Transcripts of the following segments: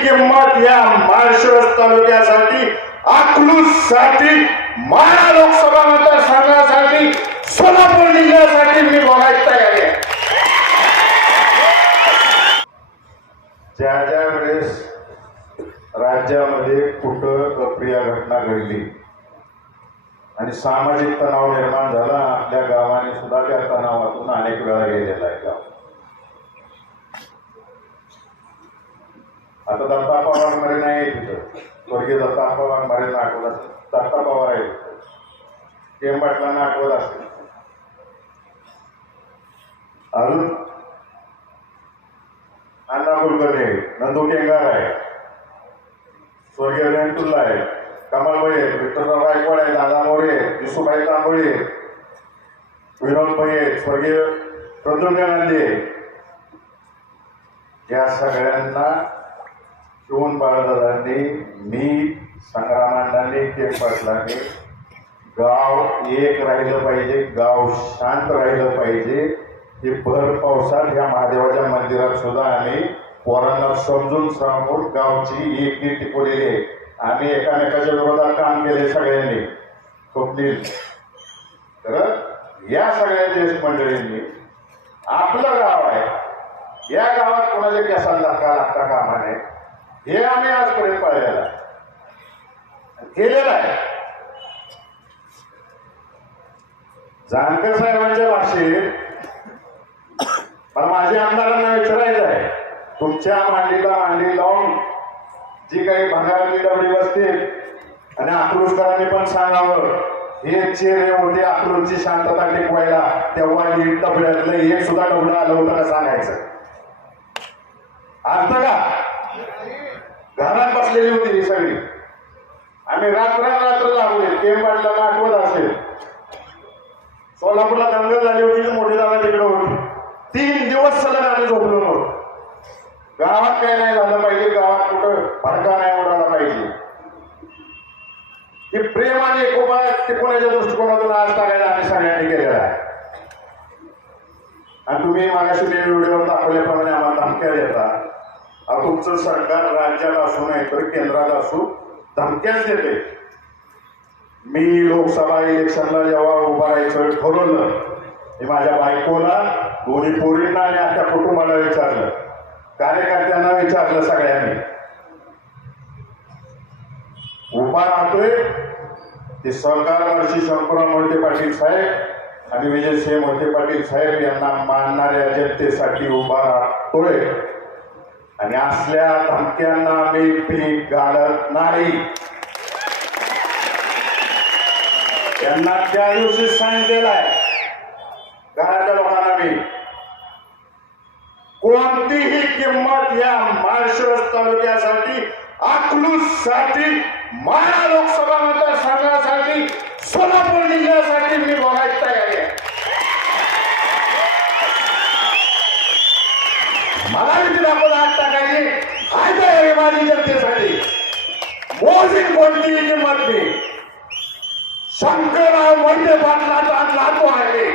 किंमत या माळशिरस तालुक्यासाठी, अकलूजसाठी, माढा लोकसभा मतदारसंघासाठी, सोलापूर जिल्ह्यासाठी मी बोलायला तयार आहे. ज्या ज्या वेळेस राज्यामध्ये कुठं अप्रिय घटना घडली आणि सामाजिक तणाव निर्माण झाला, आपल्या गावाने सुद्धा त्या तणावातून अनेक वेळा गेलेला आहे. गाव आता दत्ता पवार मरे नाही तिथं, स्वर्गीय दत्ता पवार मरेंना आठवत असेल, दत्ता पवार आहे केम पाटलांना आठवत असेल. अजून अण्णा कुलकर्णी, नंदू केंगार आहे, स्वर्गीय वेंटुल्ला आहे, कमलभाई आहे, विठ्ठलराव गायकवाड आहे, दादा मोरे, विसुभाई तांबोळी, विनोद भाई आहे, स्वर्गीय प्रद्युम्न गांधी आहे. या सगळ्यांना शिवून बाळदादांनी, मी, संग्राम अण्णांनी, केम पाटलांनी गाव एक राहिलं पाहिजे, गाव शांत राहिलं पाहिजे. हे भर पावसात ह्या महादेवाच्या मंदिरात सुद्धा आम्ही पोरांना समजून सांगून गावची एकी टिकवलेली आहे. आम्ही एकामेकाच्या विरोधात काम केले सगळ्यांनी. स्वप्नील तर या सगळ्या ज्येष्ठ मंडळींनी आपलं गाव आहे, या गावात कोणाच्या केसाला धक्का लागता कामा नये, हे आम्ही आजपर्यंत पाळलेलं केलेलं आहे. जानकर साहेबांच्या भाषेत मला माझ्या आमदारांना विचारायचं आहे, तुमच्या मांडीला मांडी लावून जी काही भंगारातली डबडी बसतील आणि अकलूजकरांनी पण सांगावं, हे चेहरे होते अकलूजची शांतता टिकवायला, तेव्हा ही डबड्यातलं एक सुद्धा डबडं आलं होतं का सांगायचं. असतं का? घरात बसलेली होती ही सगळी. आम्ही रात्र लागले. केम पाटलांना आठवत असेल, सोलापूरला दंगल झाली होती की मोठी दादा तिकडे होती. 3 दिवस सलग आम्ही झोपलो नव्हतो. गावात काही नाही झालं पाहिजे, गावात कुठं भडका नाही उडाला पाहिजे. हे प्रेम आणि एकोपा टिकवण्याच्या दृष्टिकोनातून आज टाकायला आम्ही सगळ्यांनी केलेला आहे. आणि तुम्ही मागाशी व्हिडिओ दाखवल्याप्रमाणे आम्हाला धमक्या देता. तुमचं सरकार राज्यात असू नाही तर केंद्रात असू धमक्याच देते. मी लोकसभा इलेक्शनला जेव्हा उभं राहायचं ठरवलं, मी माझ्या बायकोला, दोन्ही पोरींना आणि आमच्या कुटुंबाला विचारलं, कार्यकर्त्यांना विचारलं, सगळ्यांनी उभा राहतोय ते सहकार वर्षी शंकरराव मोहिते पाटील साहेब आणि विजयसिंह मोहिते पाटील साहेब यांना मानणाऱ्या जनतेसाठी उभा राहतोय आणि असल्या धमक्यांना मी पीक घालत नाही. यांना त्या दिवशी सांगितलेलं आहे घराच्या लोकांना, मी कोणतीही किंमत या माळशिरस तालुक्यासाठी, अकलूजसाठी, माढा लोकसभा मतदारसंघासाठी, सोलापूर जिल्ह्यासाठी मी बोलायला तयार आहे. मला किती दाखवत हात टाकायचे आहे माझी जनतेसाठी. मोजीन कोणतीही किंमत नाही. शंकरराव मोहिते पाटलाचा नातू आहे.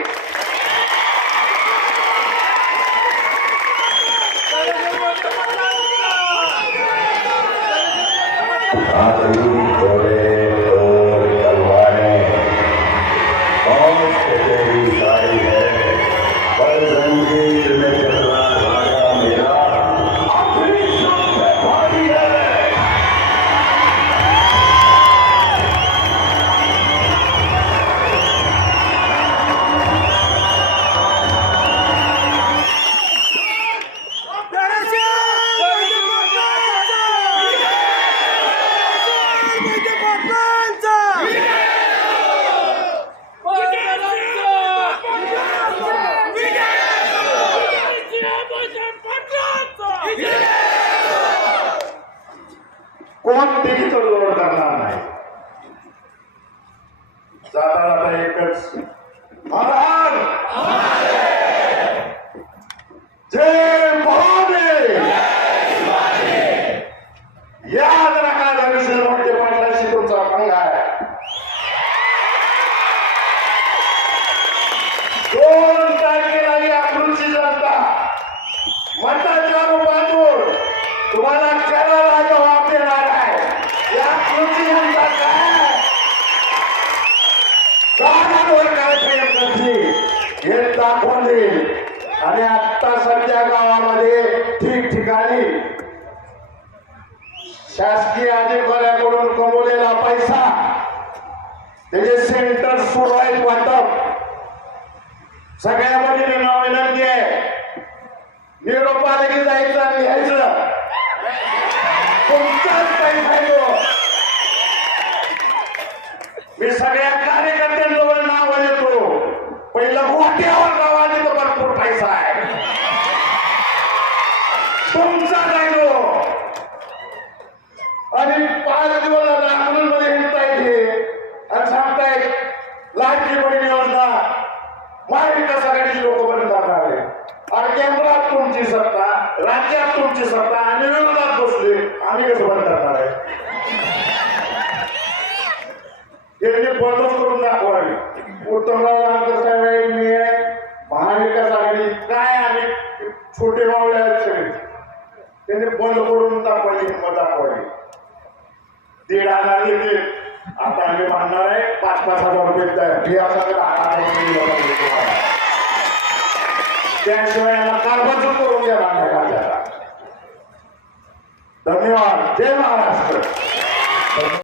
कोणतीही तडजोड करणार नाही. जाता जाता एकच महाराज जय भवानी. याद राखा, धनुष्य मोठे पाटलाशी तुमचा पंगा आहे. 2 तारखेला ही अकलूजची जनता मताच्या रूपातून तुम्हाला करायला आणखी हे दाखवून देईल. आणि आता सध्या गावामध्ये ठिकठिकाणी शासकीय अधिकाऱ्याकडून कमवलेला पैसा त्याचे सेंटर सुरू आहेत वाटप. सगळ्यामध्ये विनंती आहे, निरोप आले की जायचं आणि घ्यायचं. तुमचाच पैसा आहे तो. मी सगळ्या कार्यकर्त्यांजवळ नाव येतो. पहिलं मोठ्यावर नावा तो भरपूर पैसा आहे तुमचा नाही तो. आणि 5 दिवस नागपूरमध्ये हिंडतायत हे आणि सांगतायत लाडकी बहीण योजना महाविकास आघाडीची लोक बंद करणार आहे. आणि केंद्रात तुमची सत्ता, राज्यात तुमची सत्ता, आणि विरोधात बसले आम्ही कसं बंद करणार आहे. त्यांनी बंदच करून दाखवावी. उत्तमराव जानकर साहेबांनी महाविकास आघाडी काय आणि छोटे मावळे आहेत सगळे त्यांनी बंद करून दाखवायची, हिंमत दाखवावी. 1,500 येते. आता आम्ही मानणार आहे 5-5 हजार रुपये त्याशिवाय यांना कारभार करून द्या राज्याला. धन्यवाद. जय महाराष्ट्र.